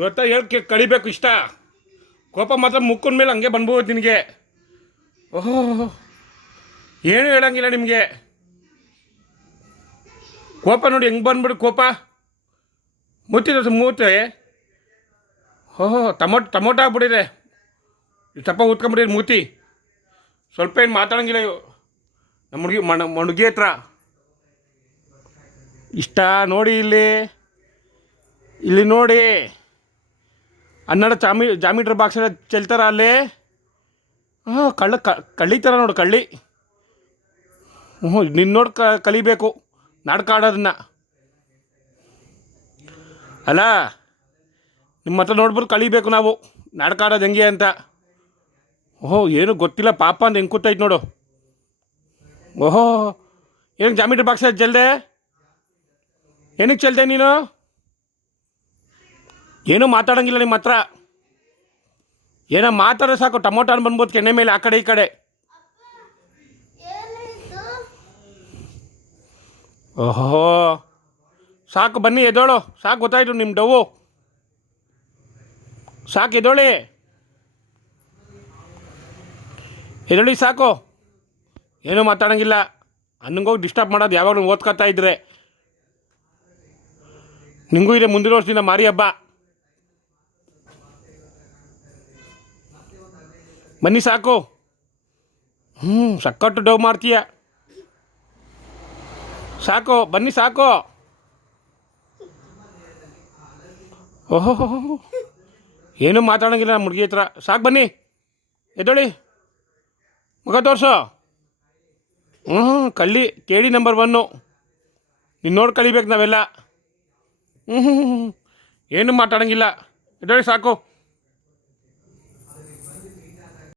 ಇವತ್ತ ಹೇಳಕ್ಕೆ ಕಳಿಬೇಕು ಇಷ್ಟ. ಕೋಪ ಮಾತ್ರ ಮುಕ್ಕಿನ ಮೇಲೆ ಹಂಗೆ ಬಂದ್ಬೋದು ನಿನಗೆ. ಓಹೋ, ಏನು ಹೇಳಂಗಿಲ್ಲ ನಿಮಗೆ. ಕೋಪ ನೋಡಿ ಹೆಂಗೆ ಬಂದ್ಬಿಡು ಕೋಪ. ಮೂತಿದ ಮೂತೆ. ಓಹೋ, ಟಮೋಟೊ ಆಗ್ಬಿಟ್ಟಿದೆ. ತಪ್ಪ ಊದ್ಕೊಂಬಿಟ್ಟಿದೆ ಮೂತಿ. ಸ್ವಲ್ಪ ಏನು ಮಾತಾಡೋಂಗಿಲ್ಲ ಇವು ನಮ್ಮ ಹುಡುಗಿ ಹತ್ರ. ಇಷ್ಟ ನೋಡಿ ಇಲ್ಲಿ ನೋಡಿ. ಹನ್ನೆರಡು ಜಾಮಿಟ್ರ್ ಬಾಕ್ಸ್ ಎಲ್ಲ ಚೆಲ್ತಾರ ಅಲ್ಲಿ. ಹಾಂ, ಕಳ್ಳಿ ಥರ ನೋಡು, ಕಳ್ಳಿ. ನಿನ್ನ ನೋಡಿ ಕಲಿಬೇಕು ನಾಟಕ ಆಡೋದನ್ನ. ಅಲ್ಲ, ನಿಮ್ಮ ಹತ್ರ ನೋಡ್ಬಿಟ್ಟು ಕಲಿಬೇಕು ನಾವು ನಾಟಕ ಆಡೋದು ಹೆಂಗೆ ಅಂತ. ಓಹೋ, ಏನು ಗೊತ್ತಿಲ್ಲ ಪಾಪ ಅಂತ ಹೆಂಗೆ ಕೂತೈತೆ ನೋಡು. ಓಹೋ, ಏನಕ್ಕೆ ಜಾಮಿಟ್ರಿ ಬಾಕ್ಸ್ ಚೆಲ್ದೆ? ಏನಕ್ಕೆ ಚೆಲ್ದೆ ನೀನು? ಏನೂ ಮಾತಾಡೋಂಗಿಲ್ಲ ನಿಮ್ಮ ಹತ್ರ. ಏನೋ ಮಾತಾಡೋ ಸಾಕು, ಟೊಮೊಟೊ ಹಣ್ಣು ಬಂದ್ಬೋದು ಕೆನ್ನೆ ಮೇಲೆ ಆ ಕಡೆ ಈ ಕಡೆ. ಓಹೋ, ಸಾಕು ಬನ್ನಿ ಎದೋಳು. ಸಾಕು ಗೊತ್ತಾಯ್ತು ನಿಮ್ಮ ಡವ್ವು. ಸಾಕು ಎದೊಳಿ ಸಾಕು. ಏನೂ ಮಾತಾಡೋಂಗಿಲ್ಲ. ಅನ್ನಂಗೋಗಿ ಡಿಸ್ಟರ್ಬ್ ಮಾಡೋದು ಯಾವಾಗಲೂ ಓದ್ಕೊತಾ ಇದ್ರೆ. ನಿಮಗೂ ಇದೆ ಮುಂದಿನ ವರ್ಷದಿಂದ ಮಾರಿ ಹಬ್ಬ. ಬನ್ನಿ ಸಾಕು. ಸಕ್ಕಟ್ಟು ಡವ್ ಮಾಡ್ತೀಯ. ಸಾಕು ಬನ್ನಿ ಸಾಕು. ಓಹೋ, ಏನೂ ಮಾತಾಡೋಂಗಿಲ್ಲ ನಮ್ಮ ಹುಡುಗಿ ಹತ್ರ. ಸಾಕು ಬನ್ನಿ ಎದೊಳಿ, ಮುಖ ತೋರಿಸೋ. ಕಳ್ಳಿ ಕೇಳಿ ನಂಬರ್ 1. ನೀನು ನೋಡಿ ಕಲಿಬೇಕು ನಾವೆಲ್ಲ. ಏನೂ ಮಾತಾಡೋಂಗಿಲ್ಲ. ಎದೊಳಿ ಸಾಕು.